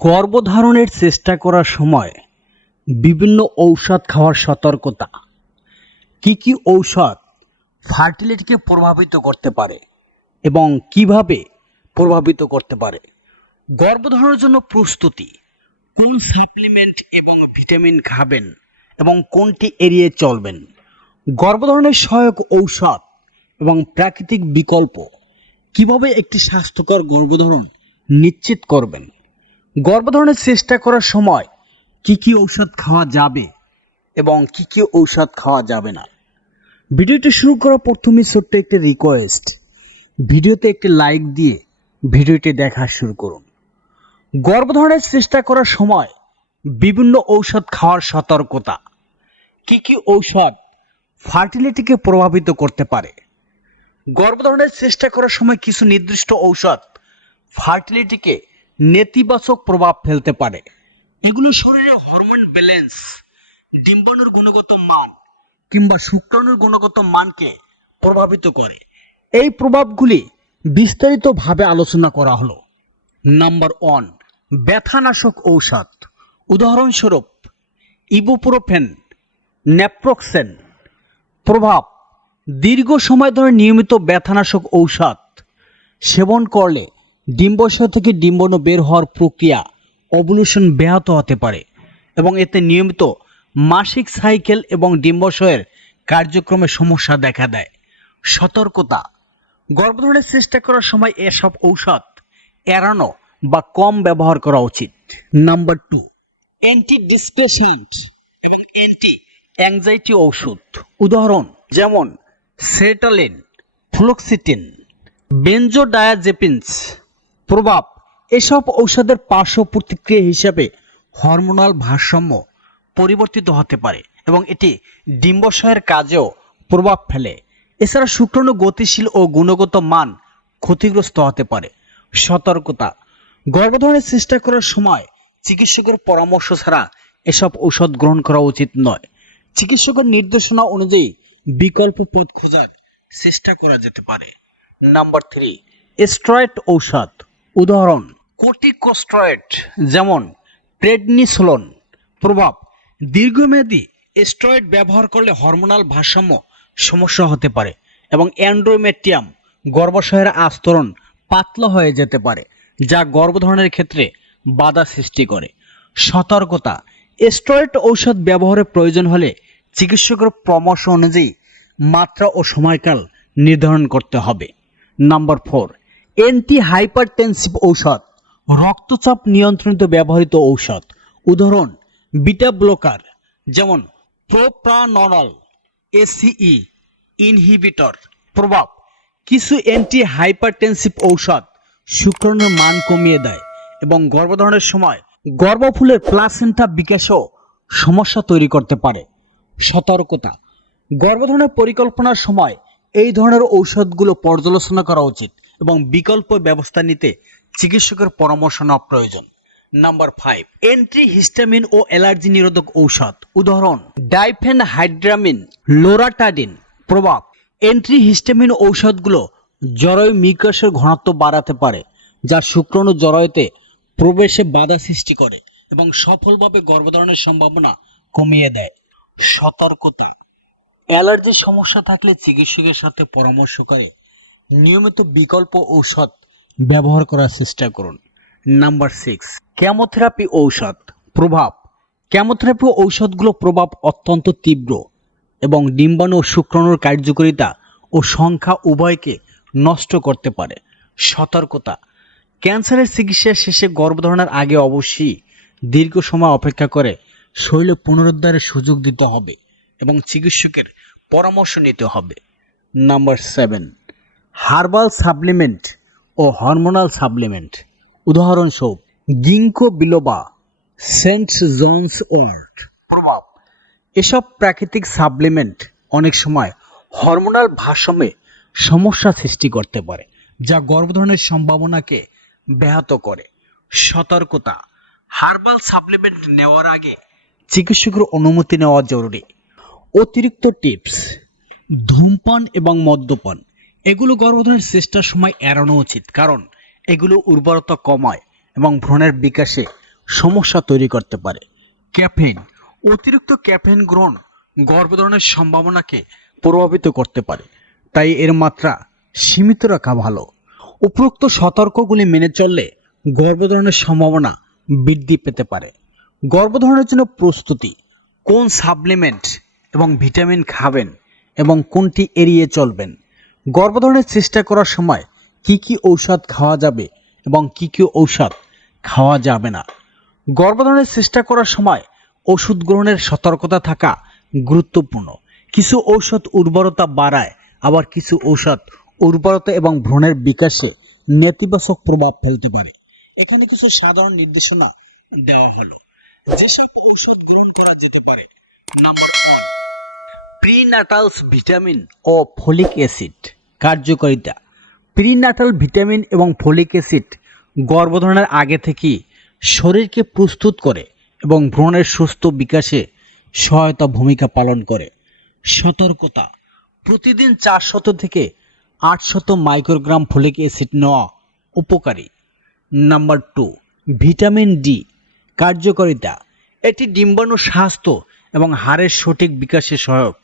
গর্ভধারণের চেষ্টা করার সময় বিভিন্ন ঔষধ খাওয়ার সতর্কতা। কি কি ঔষধ ফার্টিলিটিকে প্রভাবিত করতে পারে এবং কীভাবে প্রভাবিত করতে পারে? গর্ভধারণের জন্য প্রস্তুতি। কোন সাপ্লিমেন্ট এবং ভিটামিন খাবেন এবং কোনটি এড়িয়ে চলবেন? গর্ভধারণের সহায়ক ঔষধ এবং প্রাকৃতিক বিকল্প কীভাবে একটি স্বাস্থ্যকর গর্ভধারণ নিশ্চিত করবেন? গর্ভধারণের চেষ্টা করার সময় কি কি ঔষধ খাওয়া যাবে এবং কি কি ঔষধ খাওয়া যাবে না? ভিডিওটি শুরু করার প্রথমে ছোট্ট একটি রিকোয়েস্ট ভিডিওতে একটি লাইক দিয়ে ভিডিওটি দেখা শুরু করুন। গর্ভধারণের চেষ্টা করার সময় বিভিন্ন ঔষধ খাওয়ার সতর্কতা। কি কি ঔষধ ফার্টিলিটিকে প্রভাবিত করতে পারে? গর্ভধারণের চেষ্টা করার সময় কিছু নির্দিষ্ট ঔষধ ফার্টিলিটিকে নেতিবাচক প্রভাব ফেলতে পারে। এগুলো শরীরে হরমোন ব্যালেন্স, ডিম্বাণুর গুণগত মান কিংবা শুক্রাণুর গুণগত মানকে প্রভাবিত করে। এই প্রভাবগুলি বিস্তারিতভাবে আলোচনা করা হলো। নাম্বার ওয়ান, ব্যথানাশক ঔষধ। উদাহরণস্বরূপ, ইবুপ্রোফেন নেপ্রোক্সেন প্রভাব, দীর্ঘ সময় ধরে নিয়মিত ব্যথানাশক ঔষধ সেবন করলে ডিম্বাশয় থেকে ডিম্বাণু বের হওয়ার প্রক্রিয়া অবলুশন ব্যাহত হতে পারে এবং এতে নিয়মিত মাসিক সাইকেল এবং ডিম্বাশয়ের কার্যক্রমে সমস্যা দেখা দেয়। সতর্কতা। গর্ভধারণের চেষ্টা করার সময় এসব ঔষধ এড়ানো বা কম ব্যবহার করা উচিত। নাম্বার টু অ্যান্টি ডিসপ্লেসেন্ট এবং অ্যান্টি অ্যাংজাইটি ওষুধ উদাহরণ, যেমন সেটালিন, ফ্লুক্সিটিন, বেনজোডায়াজেপিনস প্রভাব। এসব ঔষধের পার্শ্ব প্রতিক্রিয়া হিসাবে হরমোনাল ভারসাম্য পরিবর্তিত হতে পারে এবং এটি ডিম্বাশয়ের কাজেও প্রভাব ফেলে। এছাড়া শুক্রাণু গতিশীল ও গুণগত মান ক্ষতিগ্রস্ত হতে পারে। সতর্কতা। গর্ভধারণের চেষ্টা করার সময় চিকিৎসকের পরামর্শ ছাড়া এসব ঔষধ গ্রহণ করা উচিত নয়। চিকিৎসকের নির্দেশনা অনুযায়ী বিকল্প পথ খোঁজার চেষ্টা করা যেতে পারে। নাম্বার থ্রি স্ট্রয়েড ঔষধ। উদাহরণ, কোর্টিকোস্ট্রয়েড, যেমন প্রেডনিসোলন প্রভাব, দীর্ঘমেয়াদী স্টেরয়েড ব্যবহার করলে হরমোনাল ভারসাম্য সমস্যা হতে পারে এবং অ্যান্ড্রোমেটিয়াম গর্ভাশয়ের আস্তরণ পাতলা হয়ে যেতে পারে, যা গর্ভধারণের ক্ষেত্রে বাধা সৃষ্টি করে। সতর্কতা স্টেরয়েড ঔষধ ব্যবহারের প্রয়োজন হলে চিকিৎসকের পরামর্শ অনুযায়ী মাত্রা ও সময়কাল নির্ধারণ করতে হবে। নাম্বার ফোর অ্যান্টি হাইপারটেনসিভ ঔষধ, রক্তচাপ নিয়ন্ত্রণিত ব্যবহৃত ঔষধ। উদাহরণ বিটা ব্লকার যেমন প্রোপ্রানল এসিই ইনহিবিটর প্রভাব, কিছু অ্যান্টি হাইপারটেনসিভ ঔষধ শুক্রাণুর মান কমিয়ে দেয় এবং গর্ভধারণের সময় গর্ভফুলের প্লাসেন্টা বিকাশেও সমস্যা তৈরি করতে পারে। সতর্কতা, গর্ভধারণের পরিকল্পনার সময় এই ধরনের ঔষধগুলো পর্যালোচনা করা উচিত। এবং বিকল্প ব্যবস্থা নিতে চিকিৎসকের পরামর্শ নেওয়া প্রয়োজন। নাম্বার ফাইভ এন্ট্রি হিস্টামিন ও অ্যালার্জি নিরোধক ঔষধ। উদাহরণ ডাইফেন হাইড্রামিন লোরাটাডিন প্রভাব। এন্ট্রি হিস্টামিন ঔষধগুলো জরায়ু মিউকাসের ঘনত্ব বাড়াতে পারে, যা শুক্রাণু জরায়ুতে প্রবেশে বাধা সৃষ্টি করে এবং সফলভাবে গর্ভধারণের সম্ভাবনা কমিয়ে দেয়। সতর্কতা অ্যালার্জির সমস্যা থাকলে চিকিৎসকের সাথে পরামর্শ করে নিয়মিত বিকল্প ঔষধ ব্যবহার করার চেষ্টা করুন। নাম্বার সিক্স ক্যামোথেরাপি ঔষধ। প্রভাব ক্যামোথেরাপি ঔষধগুলো প্রভাব অত্যন্ত তীব্র এবং ডিম্বাণু ও শুক্রাণুর কার্যকারিতা ও সংখ্যা উভয়কে নষ্ট করতে পারে। সতর্কতা, ক্যান্সারের চিকিৎসা শেষে গর্ভধারণের আগে অবশ্যই দীর্ঘ সময় অপেক্ষা করে শৈল পুনরুদ্ধারের সুযোগ দিতে হবে এবং চিকিৎসকের পরামর্শ নিতে হবে। নাম্বার সেভেন হার্বাল সাপ্লিমেন্ট ও হরমোনাল সাপ্লিমেন্ট উদাহরণস্বরূপ ginkgo biloba, Saint John's wort. প্রভাব, এসব প্রাকৃতিক সাপ্লিমেন্ট অনেক সময় হরমোনাল ভারসাম্যে সমস্যা সৃষ্টি করতে পারে, যা গর্ভধারণের সম্ভাবনাকে ব্যাহত করে। সতর্কতা, হার্বাল সাপ্লিমেন্ট নেওয়ার আগে চিকিৎসকের অনুমতি নেওয়া জরুরি। অতিরিক্ত টিপস, ধূমপান এবং মদ্যপান। এগুলো গর্ভধারণের চেষ্টার সময় এড়ানো উচিত, কারণ এগুলো উর্বরতা কমায় এবং ভ্রণের বিকাশে সমস্যা তৈরি করতে পারে। ক্যাফেন অতিরিক্ত ক্যাফেন গ্রহণ গর্ভধারণের সম্ভাবনাকে প্রভাবিত করতে পারে, তাই এর মাত্রা সীমিত রাখা ভালো। উপরোক্ত সতর্কগুলি মেনে চললে গর্ভধারণের সম্ভাবনা বৃদ্ধি পেতে পারে। গর্ভধারণের জন্য প্রস্তুতি, কোন সাপ্লিমেন্ট এবং ভিটামিন খাবেন এবং কোনটি এড়িয়ে চলবেন গর্ভধারণের চেষ্টা করার সময় কি কি ঔষধ খাওয়া যাবে এবং কি কি ঔষধ খাওয়া যাবে না? গর্ভধারণের চেষ্টা করার সময় ওষুধ গ্রহণের সতর্কতা থাকা গুরুত্বপূর্ণ। কিছু ঔষধ উর্বরতা বাড়ায়, আবার কিছু ঔষধ উর্বরতা এবং ভ্রণের বিকাশে নেতিবাচক প্রভাব ফেলতে পারে। এখানে কিছু সাধারণ নির্দেশনা দেওয়া হলো। যেসব ঔষধ গ্রহণ করা যেতে পারে নাম্বার ওয়ান প্রিনাটালস ভিটামিন ও ফলিক অ্যাসিড, কার্যকারিতা। প্রিনাটাল ভিটামিন এবং ফলিক অ্যাসিড গর্ভধারণের আগে থেকেই শরীরকে প্রস্তুত করে এবং ভ্রণের সুস্থ বিকাশে সহায়তা ভূমিকা পালন করে। সতর্কতা। প্রতিদিন চারশত থেকে আটশত মাইক্রোগ্রাম ফলিক অ্যাসিড নেওয়া উপকারী। নাম্বার টু ভিটামিন ডি কার্যকারিতা। এটি ডিম্বাণু স্বাস্থ্য এবং হাড়ের সঠিক বিকাশে সহায়ক।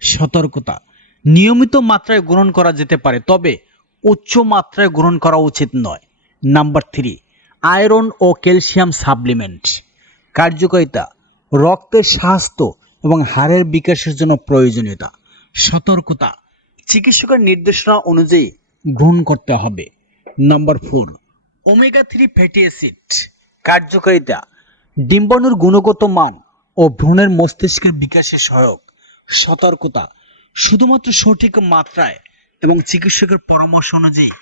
সতর্কতা। নিয়মিত মাত্রায় গ্রহণ করা যেতে পারে, তবে উচ্চ মাত্রায় গ্রহণ করা উচিত নয়। নাম্বার থ্রি, আয়রন ও ক্যালসিয়াম সাপ্লিমেন্ট। কার্যকারিতা, রক্তের স্বাস্থ্য এবং হাড়ের বিকাশের জন্য প্রয়োজনীয়তা। সতর্কতা, চিকিৎসকের নির্দেশনা অনুযায়ী গ্রহণ করতে হবে। Number four, omega three fatty acid. কার্যকারিতা, ডিম্বাণুর গুণগত মান ও ভ্রূণের মস্তিষ্কের বিকাশে সহায়ক। সতর্কতা শুধুমাত্র সঠিক মাত্রায় এবং চিকিৎসকের পরামর্শ অনুযায়ী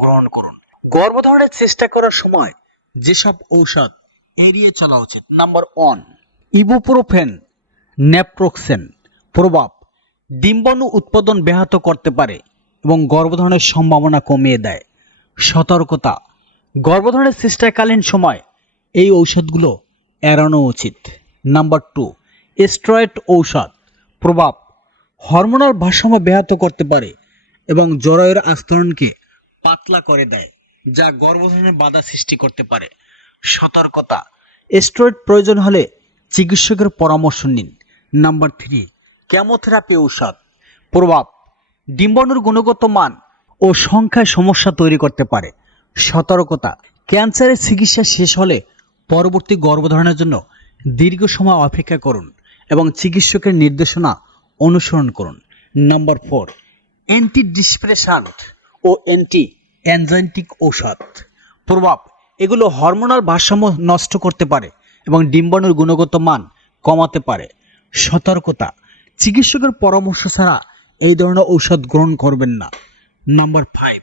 গ্রহণ করুন। গর্ভধারণের চেষ্টা করার সময় যেসব ঔষধ এড়িয়ে চলা উচিত, নাম্বার ওয়ান, ইবুপ্রোফেন, নেপ্রোক্সেন প্রভাব ডিম্বাণু উৎপাদন ব্যাহত করতে পারে এবং গর্ভধারণের সম্ভাবনা কমিয়ে দেয়। সতর্কতা, গর্ভধারণের চেষ্টাকালীন সময় এই ঔষধগুলো এড়ানো উচিত। নাম্বার টু, স্টেরয়েড ঔষধ প্রভাব হরমোনাল ভারসাম্য ব্যাহত করতে পারে এবং জরায়ুর আস্তরণকে পাতলা করে দেয়, যা গর্ভধারণে বাধা সৃষ্টি করতে পারে। সতর্কতা। স্টেরয়েড প্রয়োজন হলে চিকিৎসকের পরামর্শ নিন। নাম্বার থ্রি, কেমোথেরাপি ঔষধ। প্রভাব, ডিম্বাণুর গুণগত মান ও সংখ্যায় সমস্যা তৈরি করতে পারে। সতর্কতা, ক্যান্সারের চিকিৎসা শেষ হলে পরবর্তী গর্ভধারণের জন্য দীর্ঘ সময় অপেক্ষা করুন। এবং চিকিৎসকের নির্দেশনা অনুসরণ করুন। নাম্বার ফোর অ্যান্টি ডিসপ্রেশান্ট ও অ্যান্টি অ্যানজাইটিক ঔষধ। প্রভাব এগুলো হরমোনাল ভারসাম্য নষ্ট করতে পারে এবং ডিম্বাণুর গুণগত মান কমাতে পারে। সতর্কতা চিকিৎসকের পরামর্শ ছাড়া এই ধরনের ঔষধ গ্রহণ করবেন না। নাম্বার ফাইভ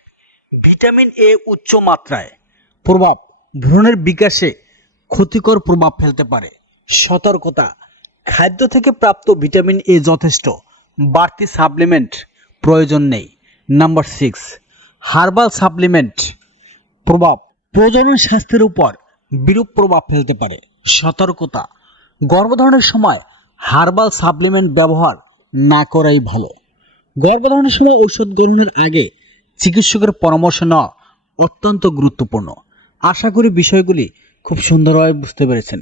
ভিটামিন এ উচ্চ মাত্রায়। প্রভাব ভ্রূণের বিকাশে ক্ষতিকর প্রভাব ফেলতে পারে। সতর্কতা খাদ্য থেকে প্রাপ্ত ভিটামিন এ যথেষ্ট। বাড়তি সাপ্লিমেন্ট প্রয়োজন নেই। নাম্বার সিক্স, হার্বাল সাপ্লিমেন্ট প্রভাব প্রজনন স্বাস্থ্যের উপর বিরূপ প্রভাব ফেলতে পারে। সতর্কতা, গর্ভধারণের সময় হার্বাল সাপ্লিমেন্ট ব্যবহার না করাই ভালো। গর্ভধারণের সময় ঔষধ গ্রহণের আগে চিকিৎসকের পরামর্শ নেওয়া অত্যন্ত গুরুত্বপূর্ণ। আশা করি বিষয়গুলি খুব সুন্দরভাবে বুঝতে পেরেছেন।